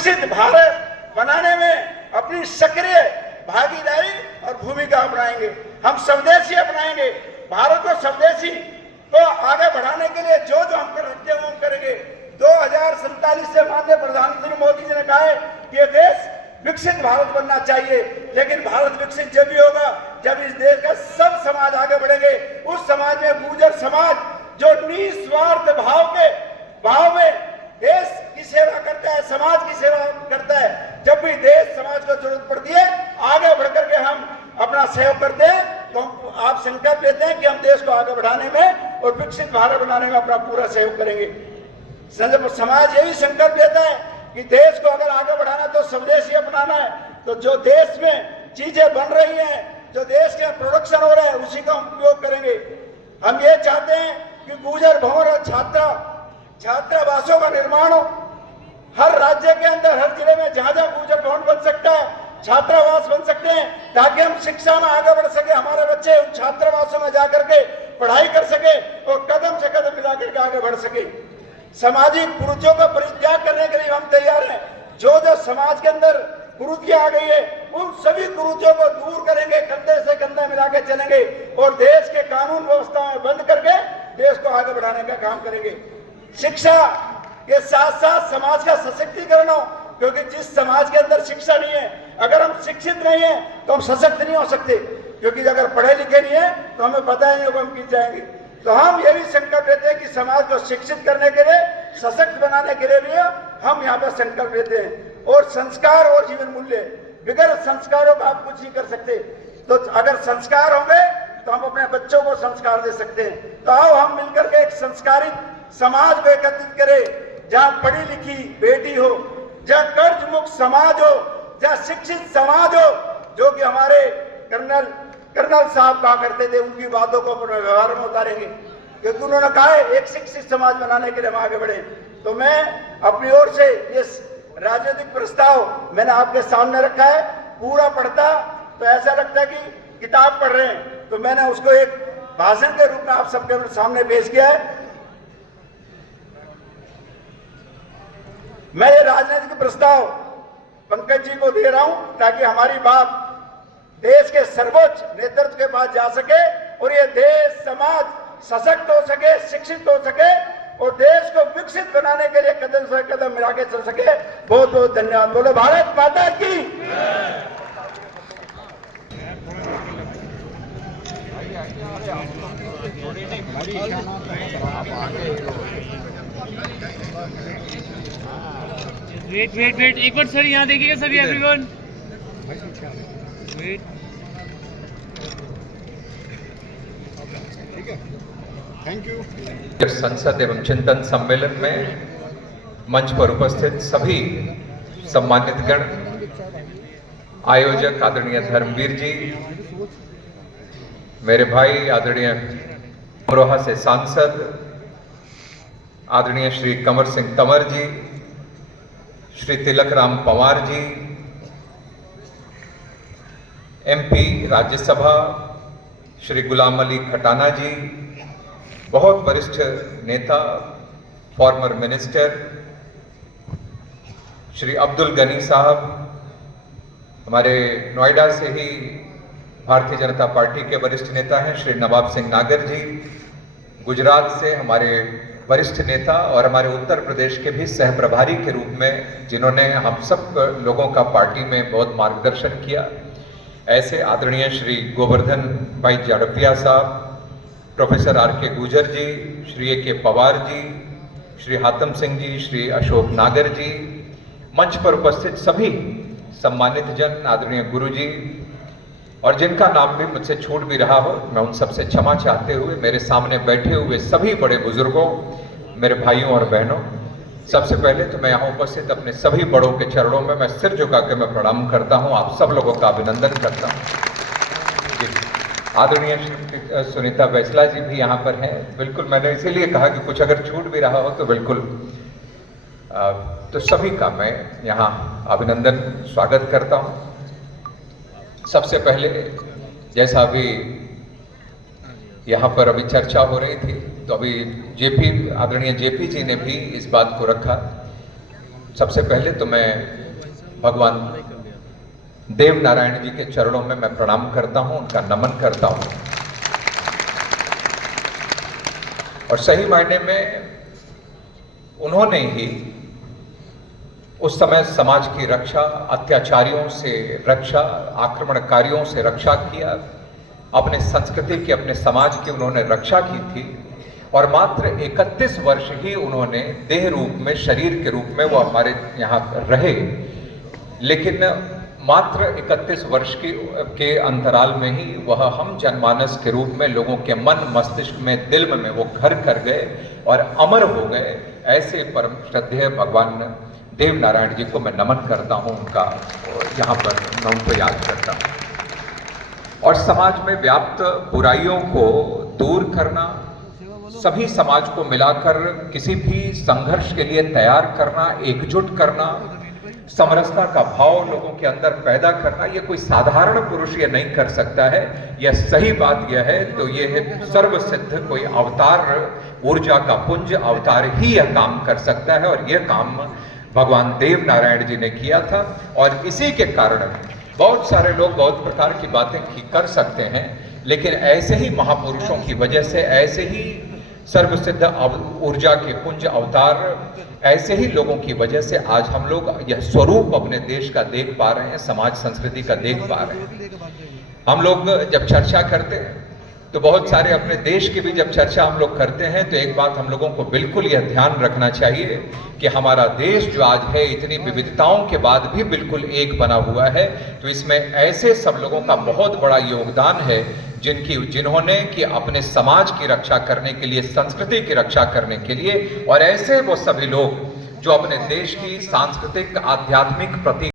विकसित भारत बनाने में अपनी सक्रिय भागीदारी और भूमिका अपनाएंगे। हम स्वदेशी अपनाएंगे। भारत को स्वदेशी को आगे बढ़ाने के लिए जो जो हम कर सकते हैं वो करेंगे। 2047 से माननीय प्रधानमंत्री मोदी जी ने कहा है कि ये देश विकसित भारत बनना चाहिए, लेकिन भारत विकसित जब भी होगा जब इस देश का सब समाज आगे बढ़ेंगे। उस समाज में गुर्जर समाज जो निस्वार्थ भाव में देश की सेवा करता है, समाज की सेवा करता है। जब भी देश समाज को जरूरत पड़ती है आगे बढ़ करके हम अपना सहयोग करते हैं, तो आप संकल्प लेते हैं कि हम देश को आगे बढ़ाने में और विकसित भारत बनाने में अपना पूरा सहयोग करेंगे। समाज यही संकल्प लेता है कि देश को अगर आगे बढ़ाना तो स्वदेशी अपनाना है। तो जो देश में चीजें बन रही हैं, जो देश के प्रोडक्शन हो रहा है, उसी का हम उपयोग करेंगे। हम ये चाहते हैं कि गुर्जर भवन और छात्रावासों का निर्माण हो। हर राज्य के अंदर, हर जिले में जहां जहां गुर्जर भवन बन सकता है, छात्रावास बन सकते हैं, ताकि हम शिक्षा में आगे बढ़ सके, हमारे बच्चे उन छात्रावासों में जाकर के पढ़ाई कर सके और कदम से कदम मिला करके आगे बढ़ सके। सामाजिक कुरीतियों का परित्याग करने के लिए हम तैयार हैं। जो जो समाज के अंदर कुरीतियां आ गई है उन सभी कुरीतियों को दूर करेंगे, कंधे से कंधा मिला के चलेंगे और देश के कानून व्यवस्था में बंद करके देश को आगे बढ़ाने का काम करेंगे। शिक्षा के साथ साथ समाज का सशक्तिकरण हो, क्योंकि जिस समाज के अंदर शिक्षा नहीं है, अगर हम शिक्षित नहीं है तो हम सशक्त नहीं हो सकते, क्योंकि अगर पढ़े लिखे नहीं है तो हमें पता ही नहीं होगा हम गिर जाएंगे। तो हम ये भी संकल्प लेते हैं कि समाज को शिक्षित करने के लिए, सशक्त बनाने के लिए भी हम यहाँ पर संकल्प लेते हैं। और संस्कार और जीवन मूल्य, बगैर संस्कारों का आप कुछ नहीं कर सकते। तो अगर संस्कार होंगे तो हम अपने बच्चों को संस्कार दे सकते हैं। तो आओ हम मिलकर के एक संस्कारित समाज को एकत्रित करें, जहाँ पढ़ी लिखी बेटी हो, जहाँ कर्ज मुक्त समाज हो, जहाँ शिक्षित समाज हो। जो कि हमारे कर्नल साहब कहा करते थे, उनकी बातों को अपने व्यवहार में उतारेंगे, क्योंकि उन्होंने कहा है एक शिक्षित समाज बनाने के लिए हम आगे बढ़े। तो मैं अपनी ओर से ये राजनीतिक प्रस्ताव मैंने आपके सामने रखा है। पूरा पढ़ता तो ऐसा लगता है कि किताब पढ़ रहे हैं, तो मैंने उसको एक भाषण के रूप में आप सबके सामने पेश किया है। मैं ये राजनीतिक प्रस्ताव पंकज जी को दे रहा हूं ताकि हमारी बात देश के सर्वोच्च नेतृत्व के पास जा सके और ये देश समाज सशक्त हो सके, शिक्षित हो सके और देश को विकसित बनाने के लिए कदम से कदम मिला के चल सके। बहुत बहुत धन्यवाद। बोलो भारत माता की। वेट एक बार सर, यहाँ देखिएगा सभी एवरीवन। Wait, thank you. संसद एवं चिंतन सम्मेलन में मंच पर उपस्थित सभी सम्मानित गण, आयोजक आदरणीय धर्मवीर जी, मेरे भाई आदरणीय अमरोहा से सांसद आदरणीय श्री कंवर सिंह तंवर जी, श्री तिलक राम पंवार जी, एमपी राज्यसभा श्री गुलाम अली खटाना जी, बहुत वरिष्ठ नेता फॉर्मर मिनिस्टर श्री अब्दुल गनी साहब, हमारे नोएडा से ही भारतीय जनता पार्टी के वरिष्ठ नेता हैं श्री नवाब सिंह नागर जी, गुजरात से हमारे वरिष्ठ नेता और हमारे उत्तर प्रदेश के भी सह प्रभारी के रूप में जिन्होंने हम सब लोगों का पार्टी में बहुत मार्गदर्शन किया, ऐसे आदरणीय श्री गोवर्धन भाई जाड़पिया साहब, प्रोफेसर आर के गुर्जर जी, श्री ए के पवार जी, श्री हातम सिंह जी, श्री अशोक नागर जी, मंच पर उपस्थित सभी सम्मानित जन, आदरणीय गुरु जी, और जिनका नाम भी मुझसे छूट भी रहा हो मैं उन सबसे क्षमा चाहते हुए, मेरे सामने बैठे हुए सभी बड़े बुजुर्गों, मेरे भाइयों और बहनों, सबसे पहले तो मैं यहाँ उपस्थित अपने सभी बड़ों के चरणों में मैं सिर झुका के मैं प्रणाम करता हूँ। आप सब लोगों का अभिनंदन करता हूँ। आदरणीय सुनीता बैचला जी भी यहाँ पर हैं। बिल्कुल मैंने इसीलिए कहा कि कुछ अगर छूट भी रहा हो तो बिल्कुल तो सभी का मैं यहाँ अभिनंदन स्वागत करता हूँ। सबसे पहले जैसा अभी यहाँ पर अभी चर्चा हो रही थी, तो अभी आदरणीय जेपी जी ने भी इस बात को रखा सबसे पहले तो मैं भगवान देव नारायण जी के चरणों में मैं प्रणाम करता हूं, उनका नमन करता हूं। और सही मायने में उन्होंने ही उस समय समाज की रक्षा, अत्याचारियों से रक्षा, आक्रमणकारियों से रक्षा किया, अपने संस्कृति की, अपने समाज की उन्होंने रक्षा की थी। और मात्र 31 वर्ष ही उन्होंने देह रूप में, शरीर के रूप में वो हमारे यहाँ रहे, लेकिन मात्र 31 वर्ष के अंतराल में ही वह हम जनमानस के रूप में लोगों के मन, मस्तिष्क में, दिल में वो घर कर गए और अमर हो गए। ऐसे परम श्रद्धेय भगवान देव नारायण जी को मैं नमन करता हूँ, उनका यहाँ पर मैं उनको याद करता हूँ। और समाज में व्याप्त बुराइयों को दूर करना, सभी समाज को मिलाकर किसी भी संघर्ष के लिए तैयार करना, एकजुट करना, समरसता का भाव लोगों के अंदर पैदा करना, ये कोई साधारण पुरुष ये नहीं कर सकता है। यह सही बात यह है तो ये है सर्वसिद्ध कोई अवतार, ऊर्जा का पुंज अवतार ही यह काम कर सकता है। और यह काम भगवान देव नारायण जी ने किया था। और इसी के कारण बहुत सारे लोग बहुत प्रकार की बातें कर सकते हैं, लेकिन ऐसे ही महापुरुषों की वजह से, ऐसे ही सर्वसिद्ध ऊर्जा के पुंज अवतार, ऐसे ही लोगों की वजह से आज हम लोग यह स्वरूप अपने देश का देख पा रहे हैं, समाज संस्कृति का देख पा रहे हैं। हम लोग जब चर्चा करते हैं तो बहुत सारे अपने देश की भी जब चर्चा हम लोग करते हैं तो एक बात हम लोगों को बिल्कुल यह ध्यान रखना चाहिए कि हमारा देश जो आज है इतनी विविधताओं के बाद भी बिल्कुल एक बना हुआ है। तो इसमें ऐसे सब लोगों का बहुत बड़ा योगदान है जिन्होंने कि अपने समाज की रक्षा करने के लिए, संस्कृति की रक्षा करने के लिए, और ऐसे वो सभी लोग जो अपने देश की सांस्कृतिक, आध्यात्मिक प्रति